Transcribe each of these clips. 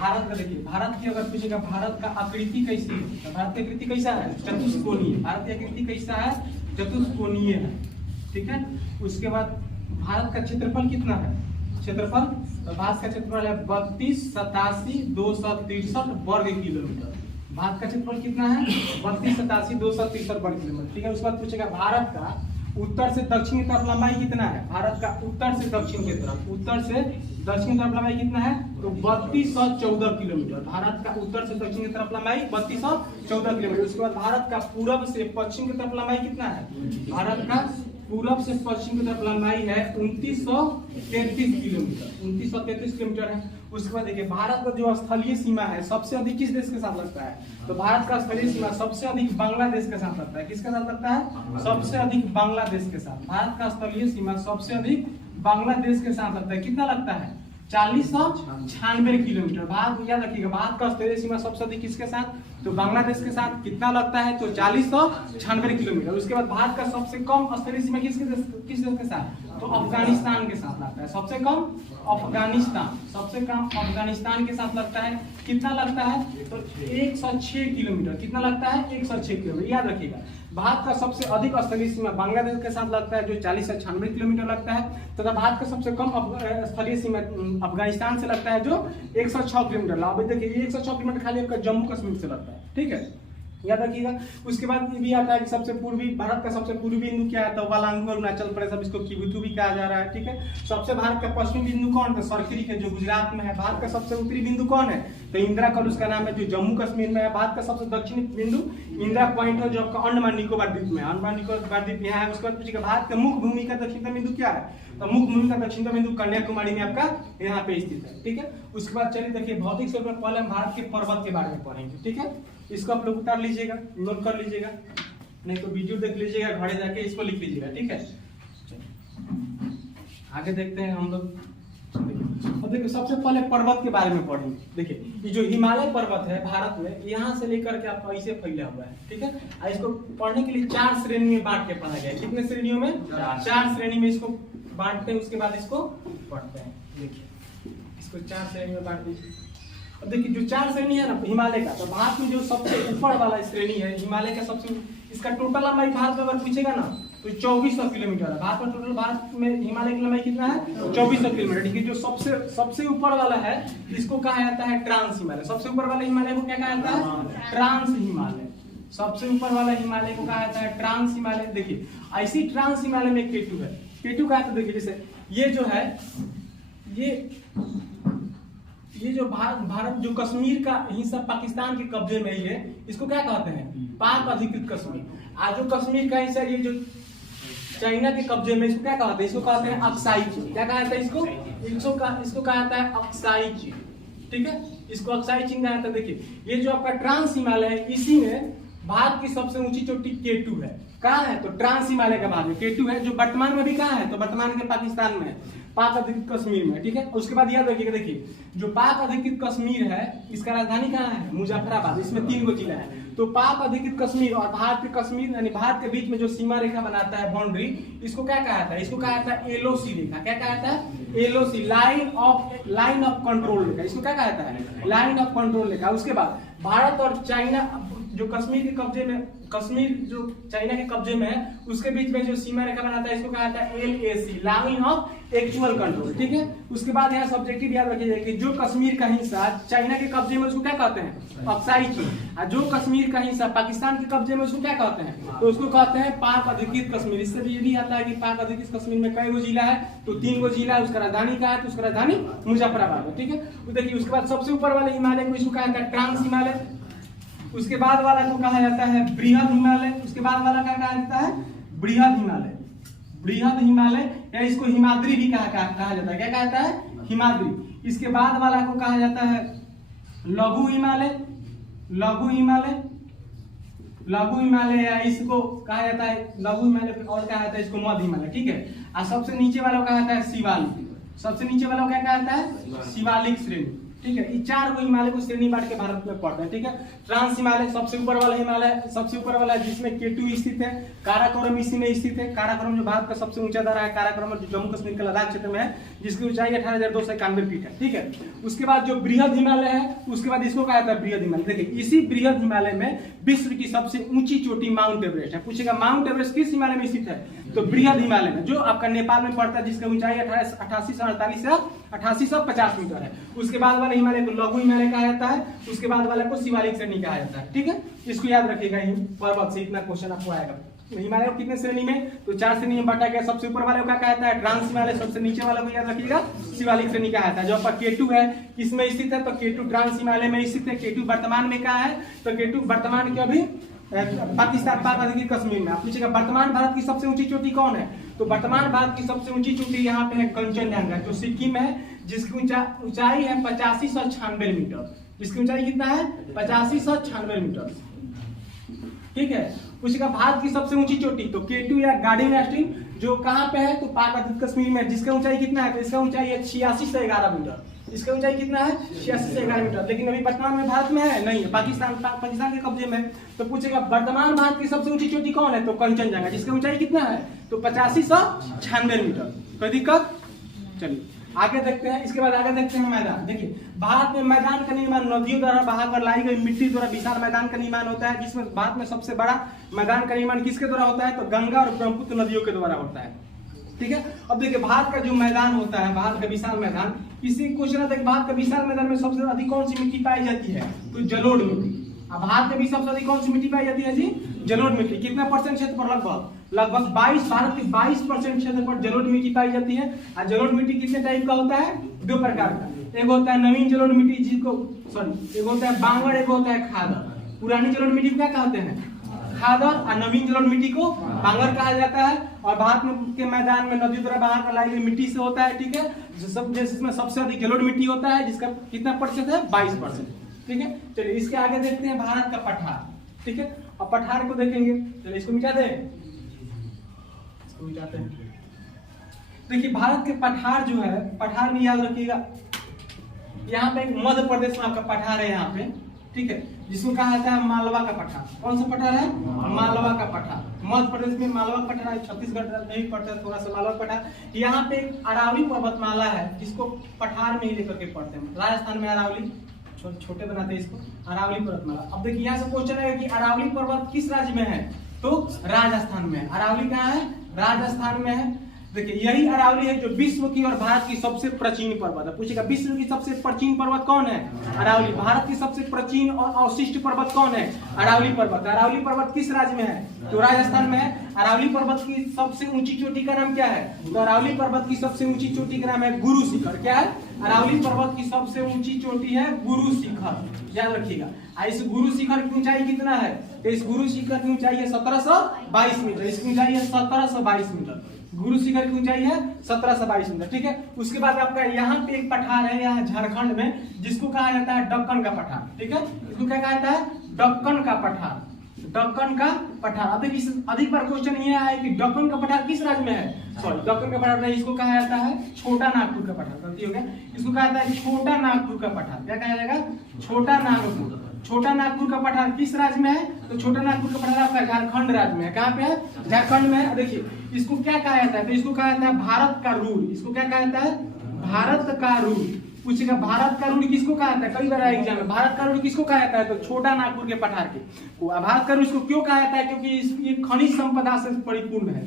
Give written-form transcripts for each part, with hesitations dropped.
भारत का देखिए, भारत की अगर पूछेगा भारत का आकृति कैसी है, तो भारत की आकृति कैसा है? चतुष्कोणीय। भारत की आकृति कैसा है? चतुष्कोणीय है। ठीक है। उसके बाद भारत का क्षेत्रफल कितना है? क्षेत्रफल, तो भारत का क्षेत्रफल है 32,87,263 वर्ग किलोमीटर। भारत का क्षेत्रफल कितना है? 32,87,263 वर्ग किलोमीटर। ठीक है। उसके बाद पूछेगा भारत का उत्तर से दक्षिण की तरफ लंबाई कितना है? भारत का उत्तर से दक्षिण की तरफ, उत्तर से दक्षिण की तरफ लंबाई कितना है? तो 3214 किलोमीटर। भारत का उत्तर से दक्षिण की तरफ लंबाई 3214 किलोमीटर। उसके बाद भारत का पूरब से पश्चिम की तरफ लंबाई कितना है? भारत का पूरब से पश्चिम की तरफ लंबाई है 2933 किलोमीटर। 2933 किलोमीटर है। उसके बाद देखिए भारत का जो स्थलीय सीमा है सबसे अधिक किस देश के साथ लगता है? तो भारत का स्थलीय सीमा सबसे अधिक बांग्लादेश के साथ लगता है। किसके साथ लगता है? सबसे अधिक बांग्लादेश के साथ। भारत का स्थलीय सीमा सबसे अधिक बांग्लादेश के साथ लगता है। कितना लगता है? 4096 किलोमीटर। भारत, याद रखिएगा, भारत का स्थलीय सीमा सबसे अधिक किसके साथ? तो बांग्लादेश के साथ। कितना लगता है? तो 4096 किलोमीटर। उसके बाद भारत का सबसे कम स्थलीय सीमा किस देश के साथ? तो अफगानिस्तान के साथ लगता है। सबसे कम अफगानिस्तान, सबसे कम अफगानिस्तान के साथ लगता है। कितना लगता है? तो 106 किलोमीटर। कितना लगता है? 106 किलोमीटर। याद रखिएगा, भारत का सबसे अधिक स्थलीय सीमा बांग्लादेश के साथ लगता है जो 4096 किलोमीटर लगता है, तथा भारत का सबसे कम स्थलीय सीमा अफगानिस्तान से लगता है जो 106 किलोमीटर। अब देखिए 106 किलोमीटर खाली आपका जम्मू कश्मीर से लगता है। ठीक है, याद रखिएगा। उसके बाद ये भी आता है कि सबसे पूर्वी, भारत का सबसे पूर्वी बिंदु क्या है? तो वालांगू अरुणाचल प्रदेश, अब इसको किबुतु भी कहा जा रहा है। ठीक है। सबसे भारत का पश्चिमी बिंदु कौन है? सरखरी है जो गुजरात में है। भारत का सबसे उत्तरी बिंदु कौन है? तो इंदिरा कॉल उसका नाम है जो जम्मू कश्मीर में है। भारत का सबसे दक्षिणी बिंदु इंदिरा पॉइंट है जो आपका अंडमान निकोबार द्वीप में है। अंडमान निकोबार द्वीप यहाँ है। उसके बाद पूछेगा भारत का मुख्य भूमि का दक्षिणतम बिंदु क्या है? तो मुख्य भूमि का दक्षिणतम बिंदु कन्याकुमारी में आपका यहाँ पे स्थित है। ठीक है। उसके बाद चलिए देखिए भौतिक स्वरूप में पहले हम भारत के पर्वत के बारे में पढ़ेंगे। ठीक है। इसको आप लोग उतार लीजिएगा, नोट कर लीजिएगा, नहीं तो वीडियो देख लीजिएगा, घरे जाके इसको लिख लीजिएगा। ठीक है। आगे देखते हैं हम लोग। अब देखिए सबसे पहले पर्वत के बारे में पढ़ेंगे। देखिए ये जो हिमालय पर्वत है भारत में, यहाँ से लेकर के आपका ऐसे फैला हुआ है। ठीक है। इसको पढ़ने के लिए 4 श्रेणी में बांट के पढ़ा गया है। कितने श्रेणियों में? 4 श्रेणी में इसको बांटते हैं। उसके बाद इसको पढ़ते हैं। देखिए इसको 4 श्रेणी में बांट दीजिए। अब देखिए जो 4 श्रेणी है ना हिमालय का, तो भारत में जो सबसे ऊपर वाला श्रेणी है हिमालय का, सबसे इसका टोटल लंबाई भारत में अगर पूछेगा ना तो 2400 किलोमीटर है। भारत में टोटल, भारत में हिमालय की लंबाई कितना है? 2400 किलोमीटर। ठीक है। जो सबसे ऊपर वाला है इसको कहा जाता है ट्रांस हिमालय। सबसे ऊपर वाले हिमालय को क्या कहा जाता है? ट्रांस हिमालय। सबसे ऊपर वाला हिमालय को कहा जाता है ट्रांस हिमालय। देखिए ऐसी ट्रांस हिमालय में केटू है। केटू का तो देखिए जैसे ये जो है, ये जो भारत जो कश्मीर का हिस्सा पाकिस्तान के कब्जे में ही है, इसको क्या कहते हैं? पाक अधिकृत कश्मीर। आज जो कश्मीर का हिस्सा ये जो चाइना के कब्जे में, इसको क्या कहते हैं? इसको कहते हैं अक्साई चीन। क्या कहा जाता है इसको? इसको कहा जाता है अक्साई चीन। ठीक है। इसको अक्साई चीन कहा जाता है। देखिए ये जो आपका ट्रांस हिमालय है, इसी में भारत की सबसे ऊंची चोटी केटू है। कहाँ है? तो ट्रांस हिमालय का भाग में केटू है, जो वर्तमान में भी कहाँ है? तो वर्तमान के पाकिस्तान में है, पाक अधिकृत कश्मीर में। ठीक है। उसके बाद याद रखिएगा, देखिए जो पाक अधिकृत कश्मीर है इसका राजधानी कहाँ है? मुजफ्फराबाद। इसमें 3 गो जिला है। तो पाक अधिकृत कश्मीर और भारत के कश्मीर यानी भारत के बीच में जो सीमा रेखा बनाता है, बाउंड्री, इसको क्या कहा जाता है? इसको कहा जाता है एलओसी रेखा। क्या कहा जाता है? एलओसी, लाइन ऑफ कंट्रोल रेखा। इसको क्या कहा जाता है? लाइन ऑफ कंट्रोल रेखा। उसके बाद भारत और चाइना जो कश्मीर के कब्जे में, कश्मीर जो चाइना के कब्जे में है, उसके बीच में जो सीमा रेखा बनाता है इसको कहा जाता है LAC, line of actual control. ठीक है। उसके बाद यहाँ सब्जेक्टिव याद रखिएगा कि जो कश्मीर का हिस्सा चाइना के कब्जे में उसको क्या कहते हैं? अक्साई चीन। और जो कश्मीर का हिस्सा पाकिस्तान के कब्जे में उसको क्या कहते हैं? तो उसको कहते हैं पाक अधिकृत कश्मीर। इससे भी ये भी आता है कि पाक अधिकृत कश्मीर में कई गो जिला है? तो 3 गो जिला है। उसका राजधानी कहाँ है? तो उसका राजधानी मुजफ्फराबाद है। ठीक है। देखिए उसके बाद सबसे ऊपर वाले हिमालय को इसको कहा जाता है ट्रांस हिमालय। उसके बाद वाला को कहा जाता है बृहद हिमालय। उसके बाद वाला क्या कहा जाता है? बृहद हिमालय। बृहद हिमालय या इसको हिमाद्री भी कहा जाता है। क्या कहा जाता है? हिमाद्री। इसके बाद वाला को कहा जाता है लघु हिमालय। लघु हिमालय, लघु हिमालय या इसको कहा जाता है लघु हिमालय, और कहा जाता है इसको मध्य हिमालय। ठीक है। और सबसे नीचे वाला को कहा जाता है शिवालिक। सबसे नीचे वाला को क्या कहा जाता है? शिवालिक श्रेणी। ठीक है। ये 4 को हिमालय को श्रेणी बांट के भारत में पड़ते हैं, ठीक है। ट्रांस हिमालय सबसे ऊपर वाला हिमालय, सबसे ऊपर वाला है जिसमें K2 स्थित है। काराकोरम इसी में स्थित है। काराकोरम जो भारत का सबसे ऊंचा दर्रा है, काराकोरम जो जम्मू कश्मीर के लद्दाख क्षेत्र में है, जिसकी ऊंचाई 18,291 फीट है, ठीक है। उसके बाद जो बृहद हिमालय है, उसके बाद इसको कहा जाता है बृहद हिमालय। देखिए इसी बृहद हिमालय में विश्व की सबसे ऊंची चोटी माउंट एवरेस्ट है। पूछेगा माउंट एवरेस्ट किस हिमालय में स्थित है, तो बृहद हिमालय में, जो आपका नेपाल में पड़ता है, जिसकी ऊंचाई 8848 से 8850 मीटर है। उसके बाद वाले हिमालय को लघु हिमालय कहा जाता है, उसके बाद वाले को शिवालिक श्रेणी कहा जाता है, ठीक है। इसको याद रखिएगा, पर्वत से इतना क्वेश्चन आपको आएगा। हिमालय को कितने श्रेणी में, तो 4 श्रेणी में बांटा गया। सबसे ऊपर वाले को क्या कहता है, ट्रांस हिमालय। सबसे नीचे वाला को याद रखिएगा, शिवालिक श्रेणी कहा जाता है। जो आपका K2 है किसमें स्थित है, तो K2 ट्रांस हिमालय में स्थित है। K2 वर्तमान में कहा है, तो K2 वर्तमान के अभी पाकिस्तान पाक अधिकृत कश्मीर में। आप पूछेगा वर्तमान भारत की सबसे ऊंची चोटी कौन है, तो वर्तमान भारत की सबसे ऊंची चोटी यहाँ पे है कंचनजंगा, जो सिक्किम है, जिसकी ऊंचाई है 8596 मीटर। जिसकी ऊंचाई कितना है, 8596 मीटर, ठीक है। पूछेगा भारत की सबसे ऊंची चोटी, तो K2 या गार्डियन एस्टीन, जो कहाँ पे है, तो पाक अधिकृत कश्मीर में। जिसका ऊंचाई कितना है, तो इसका ऊंचाई है 86 से 11 मीटर। इसका ऊंचाई कितना है, 86 से 11 मीटर। लेकिन अभी वर्तमान में भारत में है नहीं है, पाकिस्तान के कब्जे में। तो पूछेगा वर्तमान भारत की सबसे ऊंची चोटी कौन है, तो कंचनजंगा, जिसका ऊंचाई कितना है, तो 8596 मीटर। कोई दिक्कत, चलिए आगे देखते हैं। इसके बाद आगे देखते हैं मैदान। देखिए भारत में मैदान का निर्माण नदियों द्वारा बहाकर लाई गई मिट्टी द्वारा विशाल मैदान का निर्माण होता है, जिसमें भारत में सबसे बड़ा मैदान का निर्माण किसके द्वारा होता है, तो गंगा और ब्रह्मपुत्र नदियों के द्वारा होता है, ठीक है। अब देखिए भारत का जो मैदान होता है, भारत का विशाल मैदान, इसी क्वेश्चन आता है भारत का विशाल मैदान में सबसे अधिक कौन सी मिट्टी पाई जाती है, तो जलोढ़ मिट्टी। अब भारत में भी सबसे अधिक कौन सी मिट्टी पाई जाती है जी, जलोढ़ मिट्टी। कितना परसेंट क्षेत्र पर, लगभग 22, भारत के 22% क्षेत्र पर जलोढ़ मिट्टी पाई जाती है। और जलोढ़ मिट्टी कितने टाइप का होता है, 2 प्रकार का। एक होता है नवीन जलोढ़ मिट्टी, जिसको एक होता है बांगड़, एक होता है खादर। पुरानी जलोढ़ मिट्टी को क्या कहते हैं, खादर, और नवीन जलोढ़ मिट्टी को बांगर कहा जाता है। और भारत में के मैदान में नदी द्वारा बाहर का लाई गई मिट्टी से होता है, ठीक है। जिसमें सबसे अधिक जलोढ़ मिट्टी होता है, जिसका कितना प्रतिशत है, 22%, ठीक है। चलिए इसके आगे देखते हैं भारत का पठार, ठीक है। और पठार को देखेंगे, चलिए इसको मिटा दें, इसको मिटाते हैं। देखिए भारत के पठार जो है, पठार में याद रखिएगा, यहाँ पे एक मध्य प्रदेश में आपका पठार है यहाँ पे, ठीक है, जिसको कहा जाता है मालवा का पठार। कौन सा पठार है, मालवा का पठार। मध्य प्रदेश में मालवा का पठार है, छत्तीसगढ़ नहीं पड़ता है, थोड़ा सा मालवा का पठार। यहाँ पे एक अरावली पर्वतमाला है, जिसको पठार में ही लेकर के पढ़ते हैं। राजस्थान में अरावली, छोटे बनाते हैं इसको, अरावली पर्वतमाला। अब देखिए यहाँ से क्वेश्चन है कि अरावली पर्वत किस राज्य में है, तो राजस्थान में। अरावली कहाँ है, राजस्थान में है। देखिए यही अरावली है जो विश्व की और भारत की सबसे प्राचीन पर्वत है। पूछेगा विश्व की सबसे प्राचीन पर्वत कौन है, अरावली। भारत की सबसे प्राचीन और अवशिष्ट पर्वत कौन है, अरावली पर्वत। अरावली पर्वत किस राज्य में है, तो राजस्थान में है। अरावली पर्वत की सबसे ऊंची चोटी का नाम क्या है, तो अरावली पर्वत की सबसे ऊंची चोटी का नाम है गुरु शिखर। क्या है, अरावली पर्वत की सबसे ऊंची चोटी है गुरु शिखर, याद रखिएगा। इस गुरु शिखर की ऊंचाई कितना है, तो इस गुरु शिखर की ऊंचाई है 1722 मीटर। इसकी ऊंचाई है 1722 मीटर। गुरु शिखर की ऊंचाई है 1722 मीटर, ठीक है। उसके बाद आपका यहाँ पे एक पठार है, यहाँ झारखंड में, जिसको कहा जाता है दक्कन का पठार, ठीक है। इसको क्या कहा जाता है, दक्कन का पठार, दक्कन का पठार। अब देखिए अधिक बार क्वेश्चन ये आया कि दक्कन का पठार किस राज्य में है, सॉरी दक्कन का पठार नहीं, इसको कहा जाता है छोटा नागपुर का पठार। गलती हो गया, इसको कहा जाता है छोटा नागपुर का पठार। क्या कहा जाएगा, छोटा नागपुर। छोटा नागपुर का पठार किस राज्य में है, तो छोटा नागपुर का पठार आपका झारखंड राज्य में है। कहाँ पे है, झारखंड में है। देखिए इसको क्या कहा जाता है, तो इसको कहा जाता है भारत का रूल। इसको क्या कहा जाता है, भारत का रूल। पूछेगा भारत का रूल किसको कहा जाता है, कई बार एग्जाम में भारत का रूल किसको कहा जाता है, तो छोटा नागपुर के पठार के। भारत का रूल इसको क्यों कहा जाता है, क्योंकि ये खनिज संपदा से परिपूर्ण है,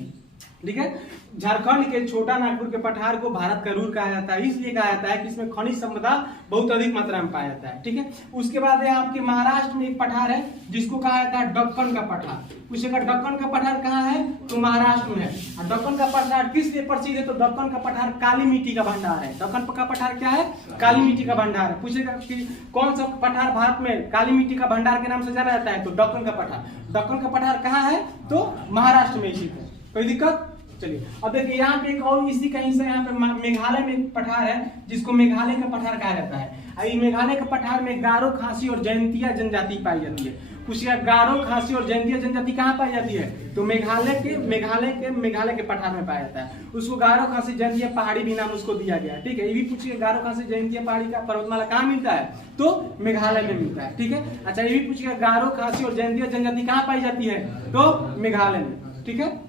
ठीक है। झारखंड के छोटा नागपुर के पठार को भारत का रूल कहा जाता है, इसलिए कहा जाता है कि इसमें खनिज संपदा बहुत अधिक मात्रा में पाया जाता है, ठीक है। उसके बाद है आपके महाराष्ट्र में एक पठार है, जिसको कहा जाता है दक्कन का पठार। पूछेगा दक्कन का पठार कहाँ है, तो महाराष्ट्र में है। और दक्कन का पठार किस लिए प्रसिद्ध है, तो दक्कन का पठार काली मिट्टी का भंडार है। दक्कन का पठार क्या है, काली मिट्टी का भंडार है। पूछेगा कि कौन सा पठार भारत में काली मिट्टी का भंडार के नाम से जाना जाता है, तो दक्कन का पठार। दक्कन का पठार कहाँ है, तो महाराष्ट्र में स्थित है। कोई दिक्कत, चलिए अब देखिए यहाँ पे एक और इसी कहीं से यहाँ पे मेघालय में एक पठार है, जिसको मेघालय का पठार कहा जाता है। अभी मेघालय के पठार में गारो, खासी और जयंतिया जनजाति पाई जाती है। पूछेगा गारो, खासी और जयंतिया जनजाति कहाँ पाई जाती है? तो मेघालय के पठार में पाया जाता है। उसको गारो, खासी, जयंतिया पहाड़ी भी नाम उसको दिया गया है। ठीक है, ये भी पूछिए गारो, खासी, जयंतिया पहाड़ी का पर्वतमाला कहाँ मिलता है? तो मेघालय में मिलता है। ठीक है, अच्छा ये भी पूछिएगा गारो, खासी और जयंतिया जनजाति कहाँ पाई जाती है? तो मेघालय में। ठीक है,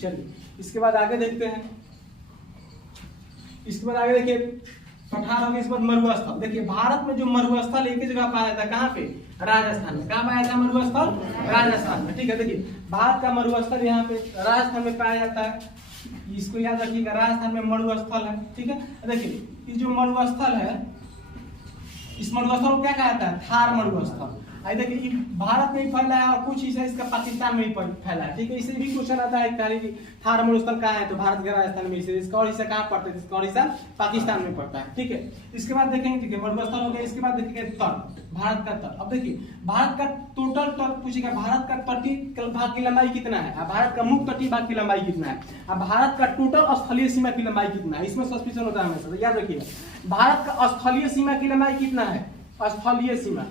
चलिए इसके बाद आगे देखते हैं। इसके बाद आगे देखिए पठार हो गया, इसके बाद मरुस्थल। देखिए भारत में जो मरुस्थल एक ही जगह पाया जाता है, कहाँ पे? राजस्थान में। कहाँ पाया जाता है मरुस्थल? राजस्थान में। ठीक है, देखिए भारत का मरुस्थल यहाँ पे राजस्थान में पाया जाता है, इसको याद रखिएगा, राजस्थान में मरुस्थल है। ठीक है, देखिए ये जो मरुस्थल है, इस मरुस्थल को क्या कहा जाता है? थार मरुस्थल। आई देखिए भारत में ही फैला है और कुछ हिस्सा इसका पाकिस्तान में भी फैला है। ठीक है, इससे भी क्वेश्चन आता है कि थार मरुस्थल कहाँ है? तो भारत के राजस्थान में, इसका और हिस्सा कहाँ पड़ता है? इसका और हिस्सा पाकिस्तान में पड़ता है। ठीक है, इसके बाद देखेंगे, ठीक है मरुस्थल हो गया, इसके बाद देखेंगे तट, भारत का तट। अब देखिए भारत का टोटल तट पूछेगा, भारत का तटीय भाग की लंबाई कितना है? भारत का मुख्य तटीय भाग की लंबाई कितना है? अब भारत का टोटल स्थलीय सीमा की लंबाई कितना है? इसमें सस्पेंशन होता है हमेशा, याद रखिएगा। भारत का स्थलीय सीमा की लंबाई कितना है? स्थलीय सीमा,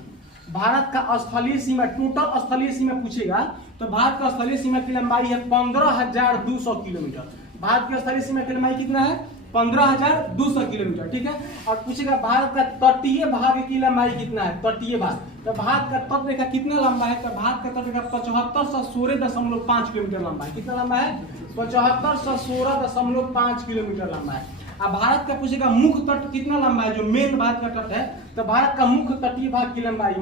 भारत का स्थलीय सीमा, टोटल स्थलीय सीमा पूछेगा तो भारत का स्थलीय सीमा की लंबाई है 15,200 किलोमीटर। भारत की स्थलीय सीमा की लंबाई कितना है? 15,200 किलोमीटर। ठीक है, और पूछेगा भारत का तटीय भाग की लंबाई कितना है? तटीय भाग, तो भारत का तट रेखा कितना लंबा है? तो भारत का तट रेखा 7516.5 किलोमीटर लंबा है। कितना लंबा है? 7516.5 किलोमीटर लंबा है। अब भारत का पूछेगा मुख्य तट कितना लंबा है, जो मेन भारत का तट है, तो भारत का मुख्य तटीय भाग की लंबाई,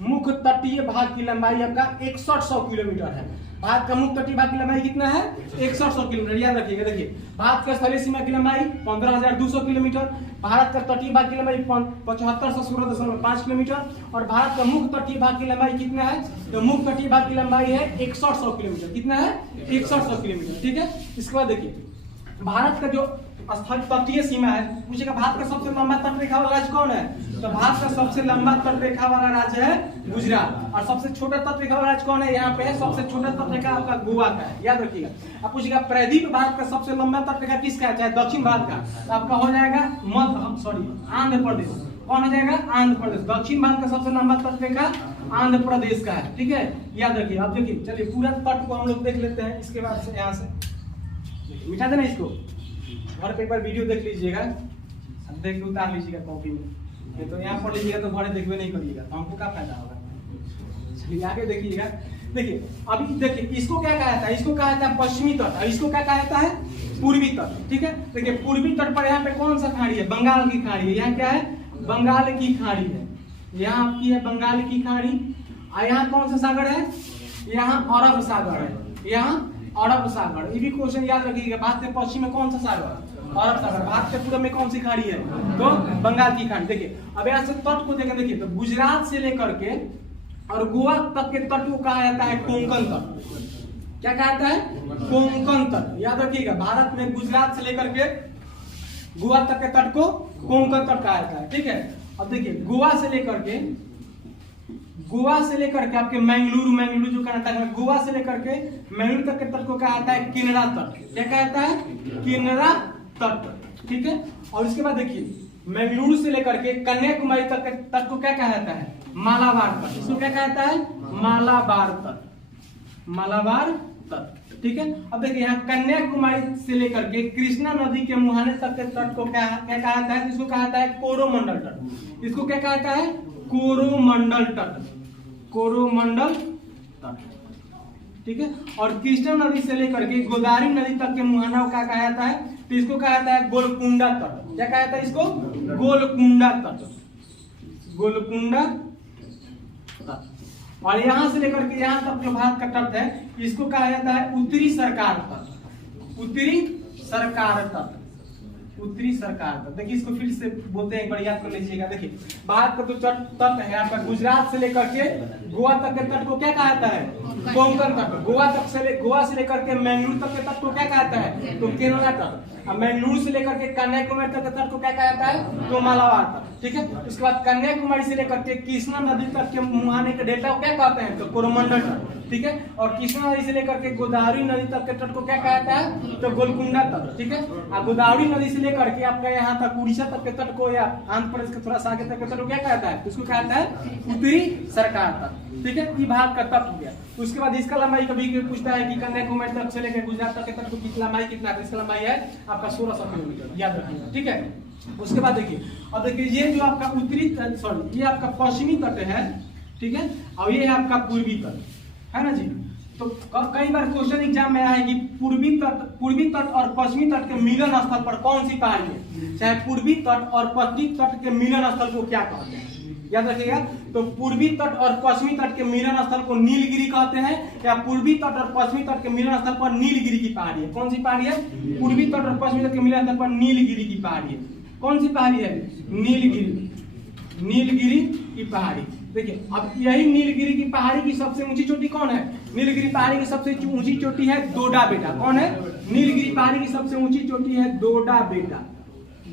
मुख्य तटीय भाग की लंबाई आपका 6100 किलोमीटर है। भारत का मुख्य तटीय भाग की लंबाई कितना है? 6100 किलोमीटर, याद रखिएगा। देखिए भारत का स्थलीय सीमा की लंबाई 15,200 किलोमीटर, भारत का तटीय भाग की लंबाई 7516.5 किलोमीटर, और भारत का मुख्य तटीय भाग की लंबाई कितना है? तो मुख्य तटीय भाग की लंबाई है 6100 किलोमीटर। कितना है? 6100 किलोमीटर। ठीक है, इसके बाद देखिए भारत का जो स्थल तटीय सीमा है, पूछेगा भारत का सबसे लंबा तट रेखा वाला राज्य कौन है? तो भारत का सबसे लंबा तट रेखा वाला राज्य है गुजरात। और सबसे छोटा तट रेखा वाला राज्य कौन है? यहाँ पे है सबसे छोटा तट रेखा आपका गोवा का है, याद रखिएगा। अब पूछेगा प्रायद्वीप भारत का सबसे लंबा तट रेखा किसका है? चाहे दक्षिण भारत का, तो आपका हो जाएगा आंध्र प्रदेश। कौन हो जाएगा? आंध्र प्रदेश। दक्षिण भारत का सबसे लंबा तट रेखा आंध्र प्रदेश का है। ठीक है, याद रखिए। अब देखिए चलिए पूरा तट को हम लोग देख लेते हैं। इसके बाद से यहाँ से मिटा देना इसको, और एक बार वीडियो देख लीजिएगा, देख के उतार लीजिएगा कॉपी में, नहीं तो यहाँ पढ़ लीजिएगा तो घरे देखबे नहीं करिएगा, तो हमको क्या फायदा होगा। चलिए आगे देखिएगा। देखिए अभी देखिए इसको क्या कहा जाता है? इसको कहा जाता है पश्चिमी तट, और इसको क्या कहा जाता है? पूर्वी तट। ठीक है, देखिए पूर्वी तट पर यहाँ पे कौन सा खाड़ी है? बंगाल की खाड़ी है। यहाँ क्या है? बंगाल की खाड़ी है। यहाँ आपकी है बंगाल की खाड़ी। और यहाँ कौन सा सागर है? यहाँ अरब सागर है। यहाँ अरब सागर। ये भी क्वेश्चन याद रखिएगा। भारत के पश्चिम में कौन सा सागर? अरब सागर। भारत के पूर्व में कौन सी खाड़ी है? तो बंगाल की खाड़ी। देखिए अब यहाँ से तट को देखें, देखिए तो गुजरात से लेकर के और गोवा तक के तट को कहा जाता है कोंकण तट। क्या कहा जाता है? कोंकण तट। याद रखिएगा, भारत में गुजरात से लेकर के गोवा तक के तट को कोंकण तट कहा जाता है। ठीक है, अब देखिए गोवा से लेकर के आपके मैंगलुरु जो कर्नाटक है, गोवा से लेकर के मैंगलुरु तक के तट को कहा जाता है किनरा तट। क्या कहता है? किनरा तट। ठीक है, और इसके बाद देखिए मैंगलुरु से लेकर के कन्याकुमारी तक के तट को क्या कहा जाता है? मालाबार तट। इसको क्या कहता है? मालाबार तट। मालाबार तट। ठीक है, अब देखिए यहाँ कन्याकुमारी से लेकर के कृष्णा नदी के मुहाने तक के तट को क्या कहा जाता है? इसको कहा जाता है कोरोमंडल तट। इसको क्या कहता है? कोरोमंडल तट। कोरोमंडल तट। ठीक है, और कृष्णा नदी से लेकर के गोदावरी नदी तक के मुहाना को क्या कहा जाता है? तो इसको कहा जाता है गोलकुंडा तट। क्या कहा जाता है इसको? गोलकुंडा तट। गोलकुंडा तट। और यहां से लेकर के यहां तक जो भारत का तट है, इसको कहा जाता है उत्तरी सरकार तट। उत्तरी सरकार तट। उत्तरी सरकार तट। देखिए इसको फिर से बोलते हैं, एक बार याद कर लीजिएगा। देखिए भारत का जो तट है आपका गुजरात से लेकर के गोवा तक के तट को क्या कहा जाता है? कोंकण तट। गोवा से लेकर के मैंगलुरु तक के तट को क्या कहा जाता है? तो केरला तट। अब मैंगलोर से लेकर के कन्याकुमारी तक के तट को क्या कहा जाता है? तो मालाबार तट, ठीक है। उसके बाद कन्याकुमारी से लेकर के कृष्णा नदी तक के मुहाने के डेल्टा को क्या कहते हैं? तो कोरोमंडल तट, ठीक है। और कृष्णा नदी से लेकर के गोदावरी नदी तक के तट को क्या कहा जाता है? तो गोलकुंडा तट, ठीक है। और गोदावरी नदी से लेकर के आपका यहाँ तक उड़ीसा तक के तट को या आंध्र प्रदेश के थोड़ा सा आगे तक के तट को क्या कहता है? उसको कहता है उत्तरी सरकार तट, ठीक है। ये भारत का तट हो गया। उसके बाद इसका लंबाई कभी पूछता है कि कन्याकुमारी तक से लेकर गुजरात तक के तट को कितना लंबाई कितना है? इसका लंबाई है आपका 1600 किलोमीटर, याद रखिएगा, ठीक है। उसके बाद देखिए, अब देखिए ये जो आपका उत्तरी सॉरी ये आपका पश्चिमी तट है, ठीक है, और ये है आपका पूर्वी तट, है ना जी। तो कई बार क्वेश्चन एग्जाम में आया है कि पूर्वी तट और पश्चिमी तट के मिलन स्थल पर कौन सी पहाड़ी है? चाहे पूर्वी तट और पश्चिमी तट के मिलन स्थल को क्या कहते हैं? याद रखिएगा। तो पूर्वी तट और पश्चिमी तट के मिलन स्थल को नीलगिरी कहते हैं, या पूर्वी तट और पश्चिमी तट के मिलन स्थल पर नीलगिरी की पहाड़ी है। कौन सी पहाड़ी है? पूर्वी तट और पश्चिमी तट के मिलन स्थल पर नीलगिरी की पहाड़ी है। कौन सी पहाड़ी है? नीलगिरी, नीलगिरी की पहाड़ी। देखिए, अब यही नीलगिरी की पहाड़ी की सबसे ऊंची चोटी कौन है? नीलगिरी पहाड़ी की सबसे ऊंची चोटी है डोडा बेटा। कौन है? नीलगिरी पहाड़ी की सबसे ऊंची चोटी है डोडा बेटा,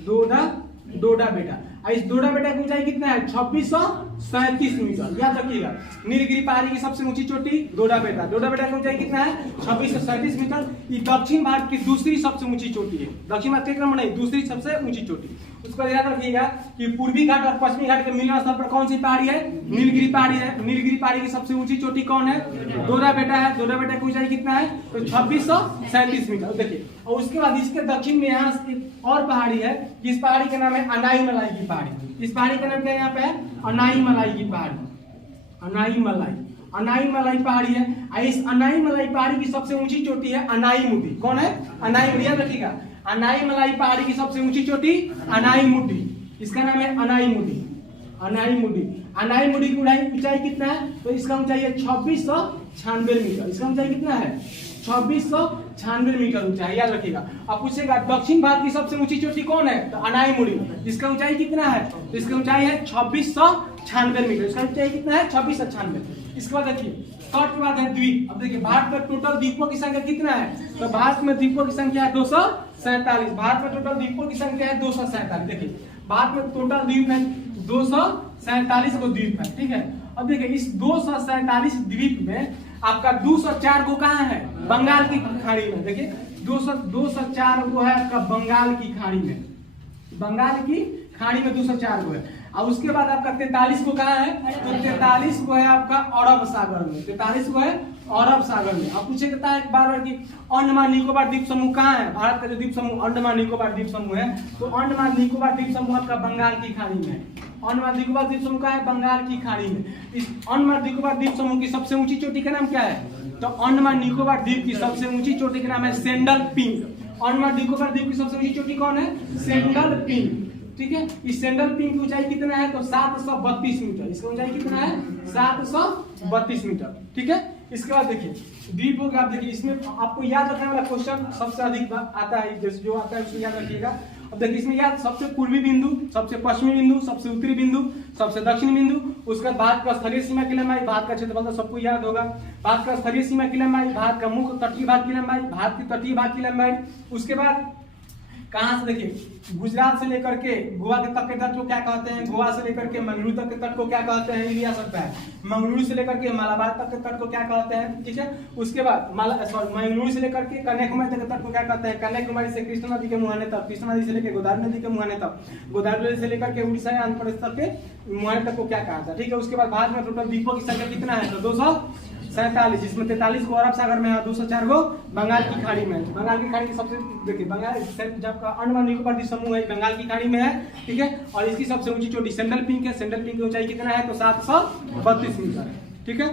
डोडा बेटा। इस डोडा बेटा की ऊंचाई कितना है? 2637 मीटर, याद रखिएगा। नीलगिरी पहाड़ी की सबसे ऊंची चोटी डोडा बेटा की ऊंचाई कितना है? 2637 मीटर। ये दक्षिण भारत की दूसरी सबसे ऊंची चोटी है, दक्षिण भारत के क्रम में नहीं, दूसरी सबसे ऊंची चोटी। उसको याद रखिएगा कि पूर्वी घाट और पश्चिमी घाट के मिलन स्थल पर कौन सी पहाड़ी है? नीलगिरी पहाड़ी है। नीलगिरी पहाड़ी की सबसे ऊंची चोटी कौन है? डोडा बेटा है। डोडा बेटा की ऊंचाई कितना है? तो 2637 मीटर। देखिए, और उसके बाद इसके दक्षिण में यहाँ एक और पहाड़ी है, जिस पहाड़ी का नाम है अनाई मलाई की पहाड़ी। इस पहाड़ी का नाम क्या है? यहाँ पे है अनाई मलाई की पहाड़ी, अनाई मलाई पहाड़ी है। इस अनाई मलाई पहाड़ी की सबसे ऊंची चोटी है अनाई मुडी। कौन है? अनाई मुडी, याद रखिएगा। अनाई मलाई पहाड़ी की सबसे ऊंची चोटी अनाई मुडी, इसका नाम है अनाई मुडी। अनाई मुडी की ऊंचाई कितना है? तो इसका ऊंचाई है 2696 मीटर। इसका ऊंचाई कितना है? 2696 मीटर ऊंचाई, याद रखिएगा। अब पूछेगा दक्षिण भारत की सबसे ऊंची चोटी कौन है? तो अनाई मुडी। इसका ऊंचाई कितना है? तो इसका ऊंचाई है 2696 मीटर। इसका ऊंचाई कितना है? 2696। इसके बाद देखिए, तट के बाद है द्वीप। अब देखिए, भारत में टोटल द्वीपों की संख्या कितना है? तो भारत में द्वीपों की संख्या है 247। भारत में टोटल द्वीपों की संख्या है 247। देखिए, भारत में टोटल द्वीप है 247 को द्वीप है, ठीक है। अब देखिए, इस 247 द्वीप में आपका 204 को कहाँ है? बंगाल की खाड़ी में। देखिए, 204 को है आपका बंगाल की खाड़ी में, बंगाल की खाड़ी में 204 को है। और उसके बाद आपका 43 को कहाँ है? तो 43 को है आपका अरब सागर में, 43 को है अरब सागर में। अब पूछे कहता है बार बार कि अंडमान निकोबार द्वीप समूह कहाँ है? भारत का जो द्वीप समूह अंडमान निकोबार द्वीप समूह है, तो अंडमान निकोबार द्वीप समूह आपका बंगाल की खाड़ी में है। अंडमान निकोबार द्वीप समूह का है बंगाल की खाड़ी में। इस अंडमान निकोबार द्वीप समूह की सबसे ऊंची चोटी का नाम क्या है? तो अंडमान निकोबार द्वीप की सबसे ऊंची चोटी का नाम है सेंडल पिंक। अंडमान निकोबार द्वीप की सबसे ऊंची चोटी कौन है? सेंडल पिंक, ठीक है। इस सेंडल पिंक की ऊंचाई कितना है? तो 732 मीटर। इसका ऊंचाई कितना है? 732 मीटर, ठीक है। इसके बाद देखिए, द्वीपों का आप देखिए, इसमें आपको याद रखने वाला क्वेश्चन सबसे अधिक आता है, जैसे जो आता है उसको याद रखिएगा। अब देखिए, इसमें याद सबसे पूर्वी बिंदु, सबसे पश्चिमी बिंदु, सबसे उत्तरी बिंदु, सबसे दक्षिणी बिंदु, उसके बाद भारत का स्थलीय सीमा की लंबाई, भारत का क्षेत्रफल तो सबको याद होगा, भारत का स्थलीय सीमा की लंबाई, भारत का मुख्य तटीय भाग की लंबाई, भारत की तटीय भाग की लंबाई। उसके बाद कहां से देखिए, गुजरात से लेकर के गोवा के तट के तट को क्या कहते हैं? गोवा से लेकर के मंगलुरु तक के तट को क्या कहते हैं? ये आ सकता है। मंगलुरु से लेकर के मालाबार तक के तट को क्या कहते हैं? ठीक है। उसके बाद मंगलुरु से लेकर के कन्याकुमारी तक के तट को क्या कहते हैं? कन्याकुमारी से कृष्णा नदी के मुहाने तक, कृष्णा नदी से लेकर गोदावरी नदी के मुहाने तक, गोदावरी नदी से लेकर के उड़ीसा या आंध्र प्रदेश तक के मुहाने तक को क्या कहा था? ठीक है। उसके बाद भारत में टोटल द्वीपों की संख्या कितना है? तो 247, जिसमें 43 को अरब सागर में है, 204 को बंगाल की खाड़ी में है। बंगाल की खाड़ी की सबसे देखिए, बंगाल जब का अंडमान निकोबार द्वीप समूह है बंगाल की खाड़ी में है, ठीक है। और इसकी सबसे ऊंची चोटी सेंट्रल पिंक है। सेंट्रल पिंक की ऊंचाई कितना है? तो 732 मीटर है, ठीक है।